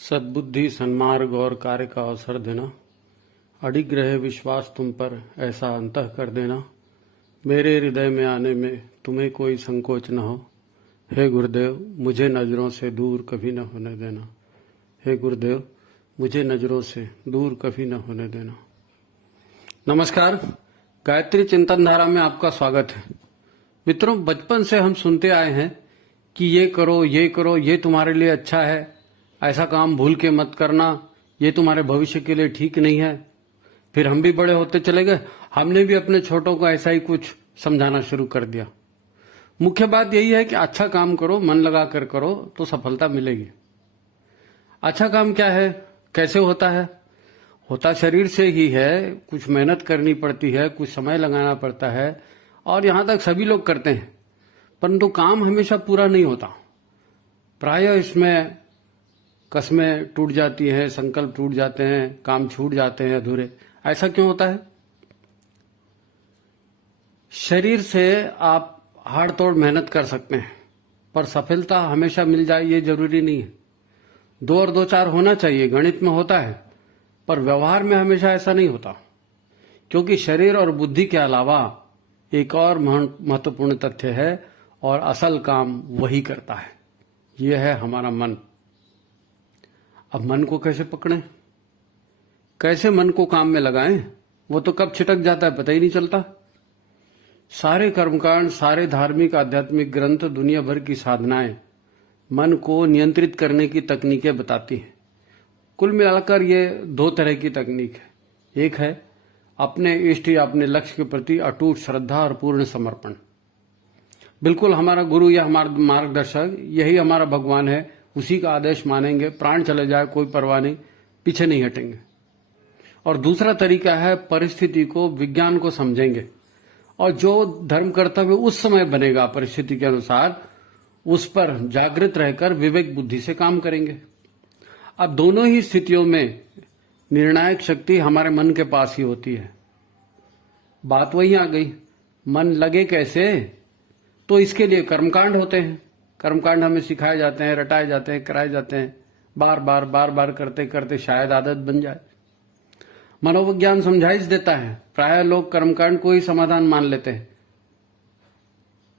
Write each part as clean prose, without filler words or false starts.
सद्बुद्धि सन्मार्ग और कार्य का अवसर देना, अडिग रहे विश्वास तुम पर ऐसा अंतः कर देना, मेरे हृदय में आने में तुम्हें कोई संकोच न हो। हे गुरुदेव, मुझे नजरों से दूर कभी न होने देना। हे गुरुदेव, मुझे नजरों से दूर कभी न होने देना। नमस्कार, गायत्री चिंतन धारा में आपका स्वागत है। मित्रों, बचपन से हम सुनते आए हैं कि ये करो, ये तुम्हारे लिए अच्छा है, ऐसा काम भूल के मत करना, ये तुम्हारे भविष्य के लिए ठीक नहीं है। फिर हम भी बड़े होते चले गए, हमने भी अपने छोटों को ऐसा ही कुछ समझाना शुरू कर दिया। मुख्य बात यही है कि अच्छा काम करो, मन लगा कर करो तो सफलता मिलेगी। अच्छा काम क्या है, कैसे होता है? होता शरीर से ही है, कुछ मेहनत करनी पड़ती है, कुछ समय लगाना पड़ता है और यहां तक सभी लोग करते हैं, परंतु काम हमेशा पूरा नहीं होता। प्रायः इसमें कस्में टूट जाती हैं, संकल्प टूट जाते हैं, काम छूट जाते हैं अधूरे। ऐसा क्यों होता है? शरीर से आप हाड़ तोड़ मेहनत कर सकते हैं, पर सफलता हमेशा मिल जाए ये जरूरी नहीं है। 2 और 2 4 होना चाहिए, गणित में होता है, पर व्यवहार में हमेशा ऐसा नहीं होता। क्योंकि शरीर और बुद्धि के अलावा एक और महत्वपूर्ण तथ्य है और असल काम वही करता है, यह है हमारा मन। अब मन को कैसे पकड़ें, कैसे मन को काम में लगाएं? वो तो कब छिटक जाता है पता ही नहीं चलता। सारे कर्मकांड, सारे धार्मिक आध्यात्मिक ग्रंथ, दुनिया भर की साधनाएं मन को नियंत्रित करने की तकनीकें बताती हैं। कुल मिलाकर ये 2 तरह की तकनीक है। एक है अपने इष्ट या अपने लक्ष्य के प्रति अटूट श्रद्धा और पूर्ण समर्पण। बिल्कुल हमारा गुरु या हमारा मार्गदर्शक, यही हमारा भगवान है, उसी का आदेश मानेंगे, प्राण चले जाए कोई परवाह नहीं, पीछे नहीं हटेंगे। और दूसरा तरीका है परिस्थिति को, विज्ञान को समझेंगे और जो धर्म कर्तव्य उस समय बनेगा परिस्थिति के अनुसार, उस पर जागृत रहकर विवेक बुद्धि से काम करेंगे। अब दोनों ही स्थितियों में निर्णायक शक्ति हमारे मन के पास ही होती है। बात वही आ गई, मन लगे कैसे? तो इसके लिए कर्मकांड होते हैं। कर्मकांड हमें सिखाए जाते हैं, रटाए जाते हैं, कराए जाते हैं, बार बार करते करते शायद आदत बन जाए। मनोविज्ञान समझाइश देता है, प्रायः लोग कर्मकांड को ही समाधान मान लेते हैं।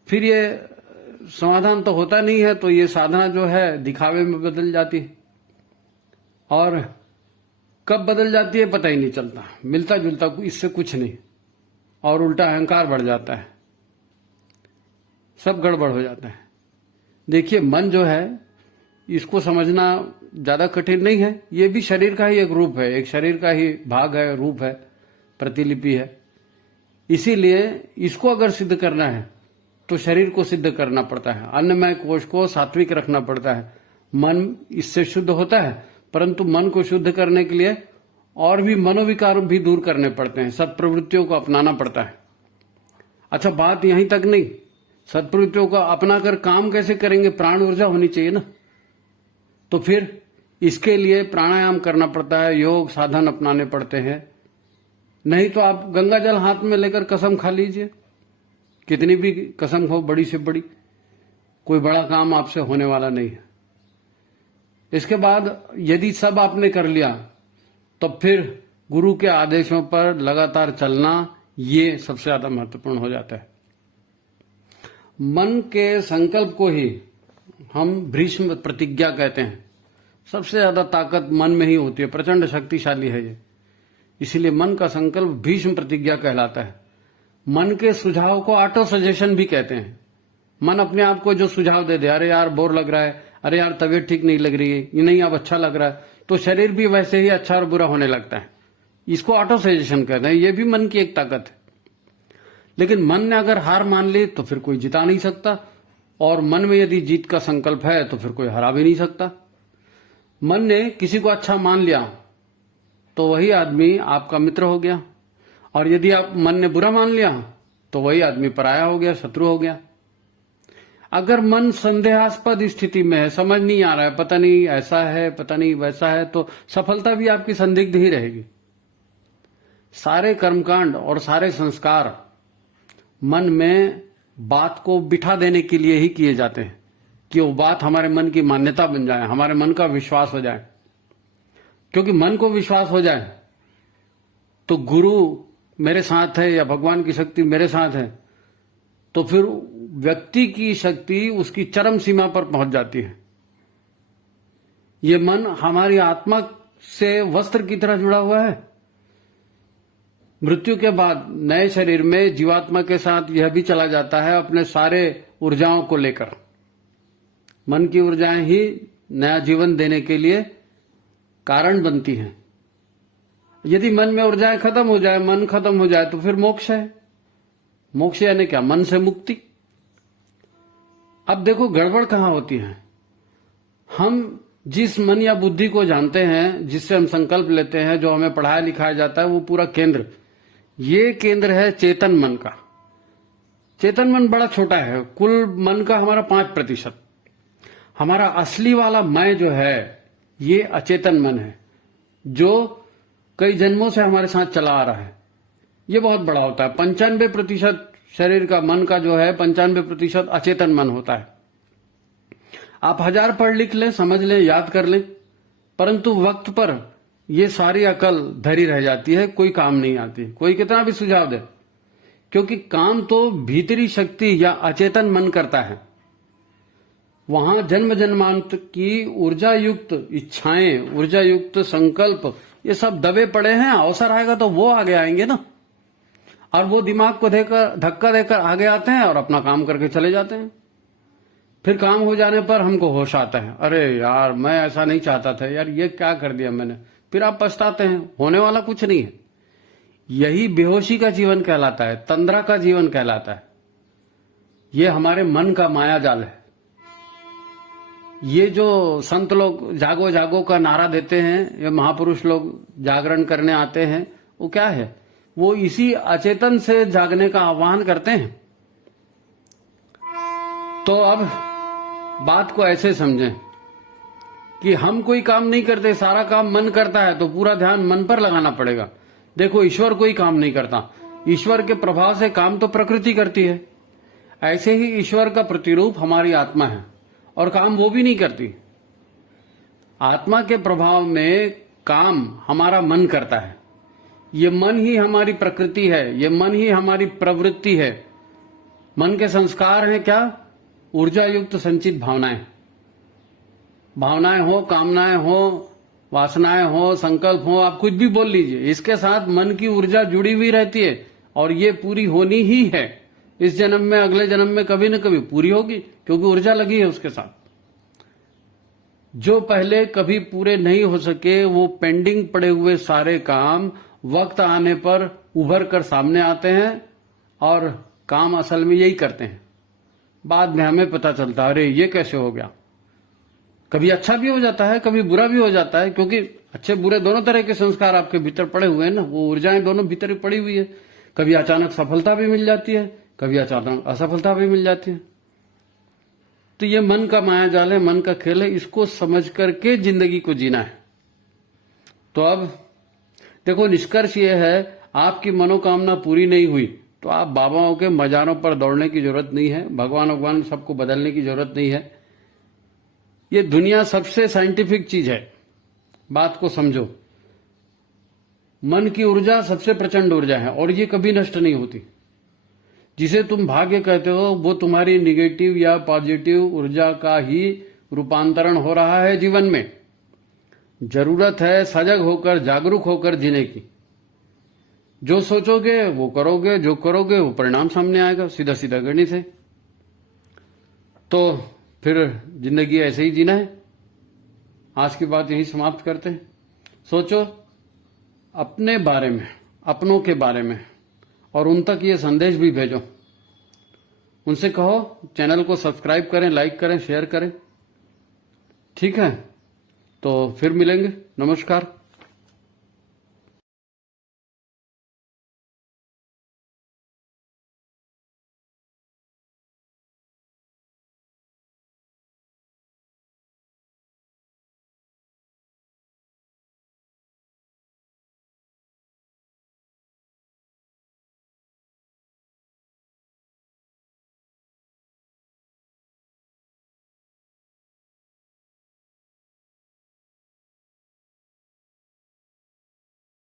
फिर ये समाधान तो होता नहीं है, तो ये साधना जो है दिखावे में बदल जाती है और कब बदल जाती है पता ही नहीं चलता। मिलता जुलता इससे कुछ नहीं और उल्टा अहंकार बढ़ जाता है, सब गड़बड़ हो जाता है। देखिए, मन जो है इसको समझना ज्यादा कठिन नहीं है। ये भी शरीर का ही एक रूप है, एक शरीर का ही भाग है, रूप है, प्रतिलिपि है। इसीलिए इसको अगर सिद्ध करना है तो शरीर को सिद्ध करना पड़ता है, अन्नमय कोश को सात्विक रखना पड़ता है। मन इससे शुद्ध होता है, परंतु मन को शुद्ध करने के लिए और भी मनोविकार भी दूर करने पड़ते हैं, सत्प्रवृत्तियों को अपनाना पड़ता है। अच्छा, बात यहीं तक नहीं, सत्प्रवृत्तियों को अपनाकर काम कैसे करेंगे? प्राण ऊर्जा होनी चाहिए ना। तो फिर इसके लिए प्राणायाम करना पड़ता है, योग साधन अपनाने पड़ते हैं। नहीं तो आप गंगा जल हाथ में लेकर कसम खा लीजिए, कितनी भी कसम हो बड़ी से बड़ी, कोई बड़ा काम आपसे होने वाला नहीं है। इसके बाद यदि सब आपने कर लिया तो फिर गुरु के आदेशों पर लगातार चलना, ये सबसे ज्यादा महत्वपूर्ण हो जाता है। मन के संकल्प को ही हम भीष्म प्रतिज्ञा कहते हैं। सबसे ज्यादा ताकत मन में ही होती है, प्रचंड शक्तिशाली है ये। इसीलिए मन का संकल्प भीष्म प्रतिज्ञा कहलाता है। मन के सुझाव को ऑटो सजेशन भी कहते हैं। मन अपने आप को जो सुझाव दे दे, अरे यार बोर लग रहा है, अरे यार तबीयत ठीक नहीं लग रही है, ये नहीं अब अच्छा लग रहा है, तो शरीर भी वैसे ही अच्छा और बुरा होने लगता है। इसको ऑटो सजेशन कहते हैं। ये भी मन की एक ताकत है। लेकिन मन ने अगर हार मान ली तो फिर कोई जिता नहीं सकता, और मन में यदि जीत का संकल्प है तो फिर कोई हरा भी नहीं सकता। मन ने किसी को अच्छा मान लिया तो वही आदमी आपका मित्र हो गया, और यदि आप मन ने बुरा मान लिया तो वही आदमी पराया हो गया, शत्रु हो गया। अगर मन संदेहास्पद स्थिति में है, समझ नहीं आ रहा है, पता नहीं ऐसा है पता नहीं वैसा है, तो सफलता भी आपकी संदिग्ध ही रहेगी। सारे कर्मकांड और सारे संस्कार मन में बात को बिठा देने के लिए ही किए जाते हैं, कि वो बात हमारे मन की मान्यता बन जाए, हमारे मन का विश्वास हो जाए। क्योंकि मन को विश्वास हो जाए तो गुरु मेरे साथ है या भगवान की शक्ति मेरे साथ है, तो फिर व्यक्ति की शक्ति उसकी चरम सीमा पर पहुंच जाती है। ये मन हमारी आत्मा से वस्त्र की तरह जुड़ा हुआ है। मृत्यु के बाद नए शरीर में जीवात्मा के साथ यह भी चला जाता है अपने सारे ऊर्जाओं को लेकर। मन की ऊर्जाएं ही नया जीवन देने के लिए कारण बनती हैं। यदि मन में ऊर्जाएं खत्म हो जाए, मन खत्म हो जाए, तो फिर मोक्ष है। मोक्ष यानी क्या? मन से मुक्ति। अब देखो गड़बड़ कहां होती है। हम जिस मन या बुद्धि को जानते हैं, जिससे हम संकल्प लेते हैं, जो हमें पढ़ाया लिखाया जाता है, वो पूरा केंद्र, ये केंद्र है चेतन मन का। चेतन मन बड़ा छोटा है, कुल मन का हमारा 5%। हमारा असली वाला मैं जो है ये अचेतन मन है, जो कई जन्मों से हमारे साथ चला आ रहा है। ये बहुत बड़ा होता है। 95% शरीर का, मन का जो है 95% अचेतन मन होता है। आप 1000 पढ़ लिख लें, समझ लें, याद कर लें, परंतु वक्त पर ये सारी अकल धरी रह जाती है, कोई काम नहीं आती। कोई कितना भी सुझाव दे, क्योंकि काम तो भीतरी शक्ति या अचेतन मन करता है। वहां जन्म जन्मांत की ऊर्जा युक्त इच्छाएं, ऊर्जा युक्त संकल्प, ये सब दबे पड़े हैं। अवसर आएगा तो वो आगे आएंगे ना, और वो दिमाग को देकर, धक्का देकर आगे आते हैं और अपना काम करके चले जाते हैं। फिर काम हो जाने पर हमको होश आता है, अरे यार मैं ऐसा नहीं चाहता था, यार ये क्या कर दिया मैंने। फिर आप पछताते हैं। होने वाला कुछ नहीं है। यही बेहोशी का जीवन कहलाता है, तंद्रा का जीवन कहलाता है। ये हमारे मन का माया जाल है। ये जो संत लोग जागो जागो का नारा देते हैं, ये महापुरुष लोग जागरण करने आते हैं, वो क्या है? वो इसी अचेतन से जागने का आह्वान करते हैं। तो अब बात को ऐसे समझें कि हम कोई काम नहीं करते, सारा काम मन करता है, तो पूरा ध्यान मन पर लगाना पड़ेगा। देखो ईश्वर कोई काम नहीं करता, ईश्वर के प्रभाव से काम तो प्रकृति करती है। ऐसे ही ईश्वर का प्रतिरूप हमारी आत्मा है, और काम वो भी नहीं करती। आत्मा के प्रभाव में काम हमारा मन करता है। ये मन ही हमारी प्रकृति है, ये मन ही हमारी प्रवृत्ति है। मन के संस्कार हैं क्या? ऊर्जा युक्त संचित भावनाएं। भावनाएं हो, कामनाएं हो, वासनाएं हो, संकल्प हो, आप कुछ भी बोल लीजिए, इसके साथ मन की ऊर्जा जुड़ी हुई रहती है, और ये पूरी होनी ही है। इस जन्म में, अगले जन्म में कभी न कभी पूरी होगी, क्योंकि ऊर्जा लगी है उसके साथ। जो पहले कभी पूरे नहीं हो सके, वो पेंडिंग पड़े हुए सारे काम वक्त आने पर उभर कर सामने आते हैं, और काम असल में यही करते हैं। बाद में हमें पता चलता है, अरे ये कैसे हो गया। कभी अच्छा भी हो जाता है, कभी बुरा भी हो जाता है, क्योंकि अच्छे बुरे दोनों तरह के संस्कार आपके भीतर पड़े हुए हैं ना, वो ऊर्जाएं दोनों भीतर पड़ी हुई है। कभी अचानक सफलता भी मिल जाती है, कभी अचानक असफलता भी मिल जाती है। तो ये मन का माया जाल है, मन का खेल है, इसको समझ करके जिंदगी को जीना है। तो अब देखो निष्कर्ष ये है, आपकी मनोकामना पूरी नहीं हुई तो आप बाबाओं के मजारों पर दौड़ने की जरूरत नहीं है, भगवान सबको बदलने की जरूरत नहीं है। ये दुनिया सबसे साइंटिफिक चीज है, बात को समझो। मन की ऊर्जा सबसे प्रचंड ऊर्जा है, और ये कभी नष्ट नहीं होती। जिसे तुम भाग्य कहते हो, वो तुम्हारी निगेटिव या पॉजिटिव ऊर्जा का ही रूपांतरण हो रहा है जीवन में। जरूरत है सजग होकर, जागरूक होकर जीने की। जो सोचोगे वो करोगे, जो करोगे वो परिणाम सामने आएगा, सीधा सीधा गणित है। तो फिर जिंदगी ऐसे ही जीना है। आज की बात यही समाप्त करते हैं। सोचो अपने बारे में, अपनों के बारे में, और उन तक ये संदेश भी भेजो। उनसे कहो चैनल को सब्सक्राइब करें, लाइक करें, शेयर करें। ठीक है, तो फिर मिलेंगे। नमस्कार।